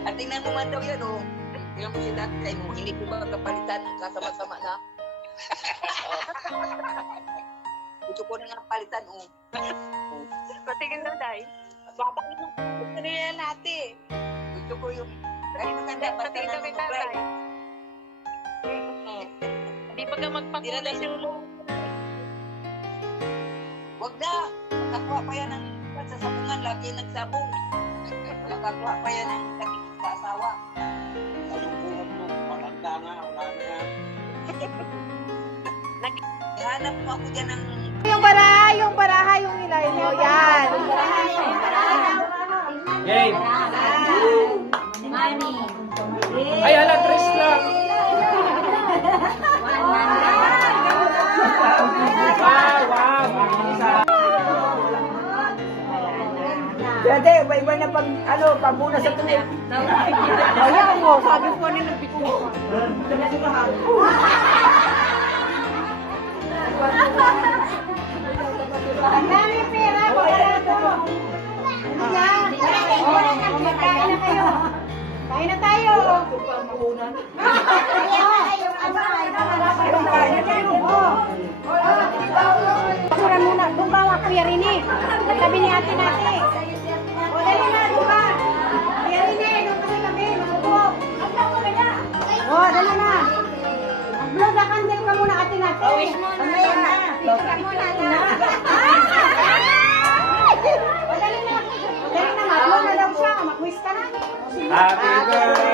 At tingnan mo man daw yan, oh. Tingnan mo si tatay mo, hindi ko ba kapalitan ng kasama-sama na? Gusto ko na nga palitan, oh. Patingin na, Day. Babalik mo, gusto na yan natin. Gusto ko yung, kahit maganda, basta Patingin na na kay mag-try. tatay. Di ba ka magpakulis yung Wag na, nakakuha pa yan ng sasabungan, lagi nagsabong. Nakakuha pa yan ng asawa. Salungkuhan mo, malanda na, wala na yan. Ihanap mo ako dyan ng... Yung baraha, yung nilay mo. Yan. Game. Ay, hala, Chris lang. Wow. Dati, iba-iba na pabuna sa tuloy. Ayan mo, sabi ko ano ng biko. Ang dami pera, wala to. Magkain na kayo. Kain na tayo. Pasuran muna, doon ba ako Kuya Rini? Sabi ni ate natin. O dali na, doon ba? Kuya Rini, doon kasi kami, masubok. O, dali na. Blow the candle ka muna ate natin. Wish muna. Picture muna na. O dali na. Dali na, mag-blow na daw siya. Mag-wish ka na. Happy birthday.